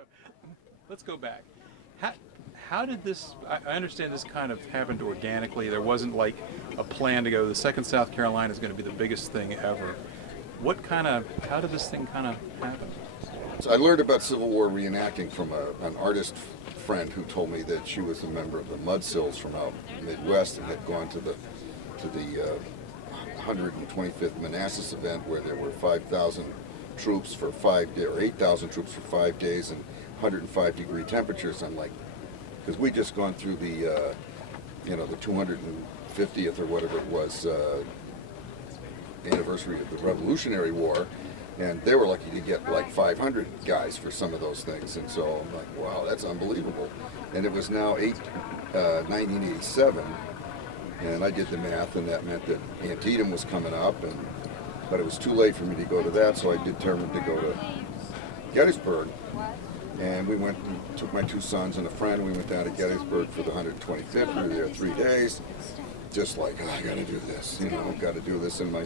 So let's go back. How did this, I understand this kind of happened organically. There wasn't like a plan to go, the second South Carolina is going to be the biggest thing ever. How did this thing kind of happen? So I learned about Civil War reenacting from an artist friend who told me that she was a member of the Mudsills from out Midwest and had gone to the 125th Manassas event where there were 5,000 troops for 5 days, or 8,000 troops for 5 days and 105-degree temperatures. I'm like, because we just gone through the 250th or whatever it was anniversary of the Revolutionary War, and they were lucky to get like 500 guys for some of those things. And so I'm like, wow, that's unbelievable. And it was now 1987, and I did the math, and that meant that Antietam was coming up, but it was too late for me to go to that, so I determined to go to Gettysburg. And we went and took my 2 sons and a friend, and we went down to Gettysburg for the 125th. We were there 3 days, just like, oh, I got to do this, got to do this. And my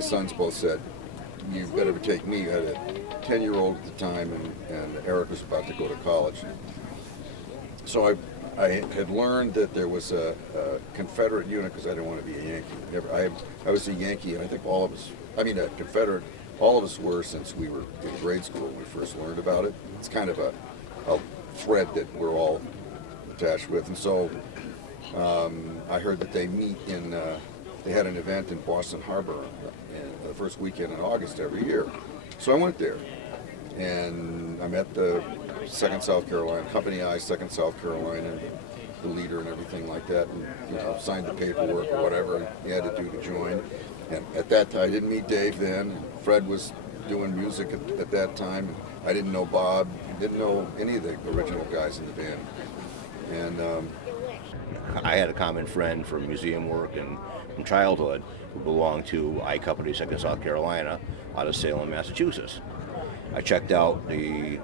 sons both said, you better take me. I had a 10-year-old at the time, and Eric was about to go to college. So I had learned that there was a Confederate unit, because I didn't want to be a Yankee. I was a Yankee, and I think all of us, a Confederate, all of us were since we were in grade school when we first learned about it. It's kind of a thread that we're all attached with. And so I heard that they meet they had an event in Boston Harbor the first weekend in August every year. So I went there, and I met the 2nd South Carolina, Company I, 2nd South Carolina, the leader and everything like that, and signed the paperwork or whatever you had to do to join. And at that time, I didn't meet Dave then. Fred was doing music at that time. I didn't know Bob, didn't know any of the original guys in the band. And I had a common friend from museum work and from childhood who belonged to I Company, 2nd South Carolina, out of Salem, Massachusetts. I checked out the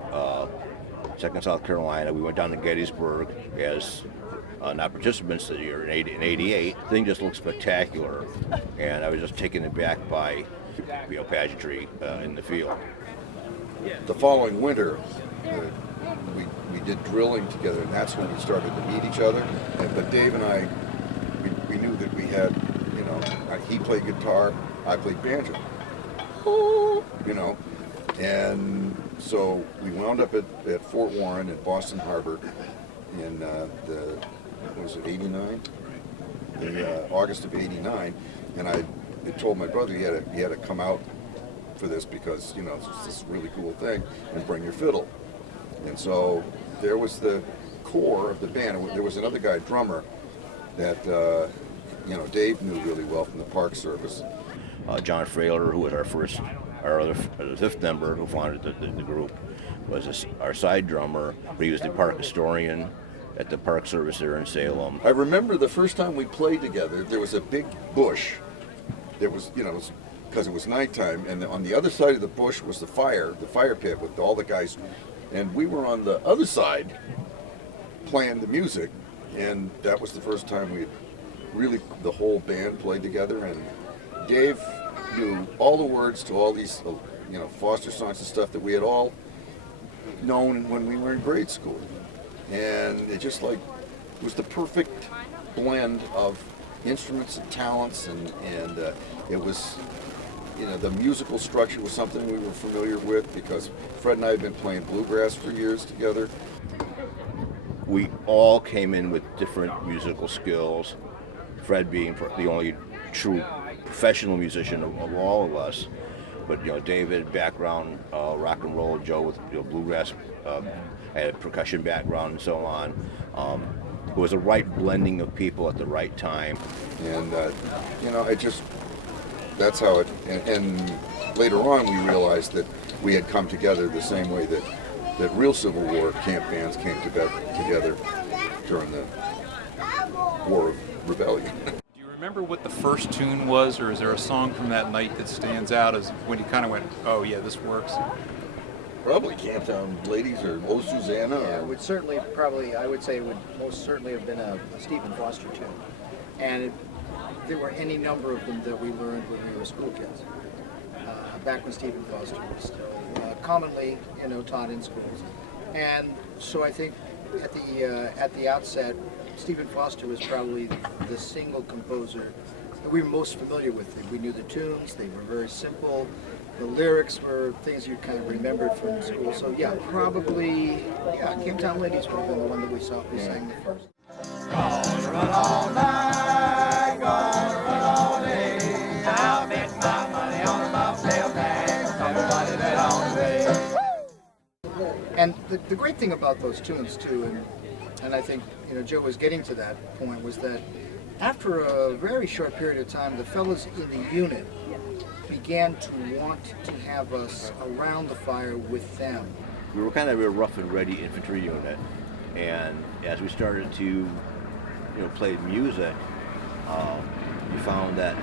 2nd South Carolina. We went down to Gettysburg as not participants the year in '88. The thing just looked spectacular, and I was just taken aback by pageantry in the field. The following winter, we did drilling together, and that's when we started to meet each other. But Dave and I, we knew that we had, he played guitar, I played banjo. And so we wound up at Fort Warren at Boston Harbor in '89? In August of '89, and I had told my brother he had to come out for this because it's this really cool thing, and bring your fiddle. And so there was the core of the band. There was another guy, drummer, that Dave knew really well from the Park Service. John Frailer, who was our 5th member who founded the group, was our side drummer. He was the park historian at the Park Service there in Salem. I remember the first time we played together, there was a big bush. There was, because it was nighttime, and on the other side of the bush was the fire pit with all the guys, and we were on the other side playing the music, and that was the first time the whole band played together, and Dave knew all the words to all these, Foster songs and stuff that we had all known when we were in grade school. And it just it was the perfect blend of instruments and talents, and it was, the musical structure was something we were familiar with because Fred and I had been playing bluegrass for years together. We all came in with different musical skills, Fred being the only true professional musician of all of us. But David, background rock and roll, Joe with bluegrass, had a percussion background and so on. It was the right blending of people at the right time. And that's how it. And later on, we realized that we had come together the same way that real Civil War camp bands came together during the War of Rebellion. Remember what the first tune was, or is there a song from that night that stands out as when you kind of went, oh yeah, this works? Probably Camptown Ladies or Oh Susanna. Yeah, it would certainly, I would say it would most certainly have been a Stephen Foster tune. And there were any number of them that we learned when we were school kids. Back when Stephen Foster was still commonly, taught in schools. And so I think at the outset, Stephen Foster was probably the single composer that we were most familiar with. We knew the tunes; they were very simple. The lyrics were things you kind of remembered from school. So yeah, probably Camptown Ladies would have been the one that we sang the first. Gonna run all night, gonna run all day. I'll bet my money on a bobtail bag. Somebody bet on me. And the great thing about those tunes too, and I think Joe was getting to that point, was that after a very short period of time, the fellas in the unit began to want to have us around the fire with them. We were kind of a rough and ready infantry unit, and as we started to play music, we found that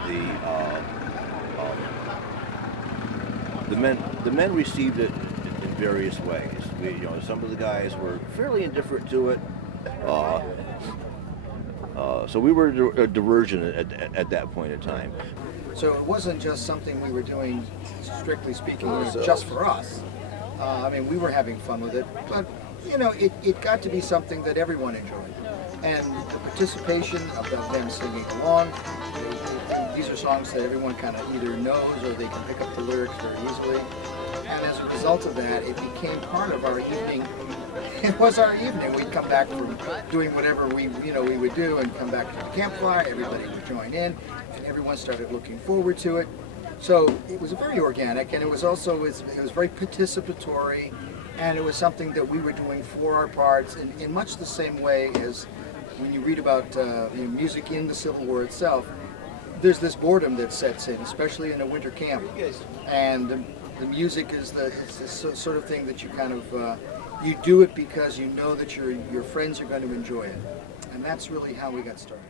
the men received it in various ways. Some of the guys were fairly indifferent to it, so we were a diversion at that point in time. So it wasn't just something we were doing, strictly speaking, just for us. I mean, we were having fun with it, but it got to be something that everyone enjoyed. And the participation of them singing along, these are songs that everyone kind of either knows or they can pick up the lyrics very easily. And as a result of that, it became part of our evening. It was our evening. We'd come back from doing whatever we would do and come back to the campfire. Everybody would join in, and everyone started looking forward to it. So it was very organic, and it was very participatory, and it was something that we were doing for our parts in much the same way as when you read about music in the Civil War itself. There's this boredom that sets in, especially in a winter camp, and the music is this sort of thing that you kind of you do it because you know that your friends are going to enjoy it, and that's really how we got started.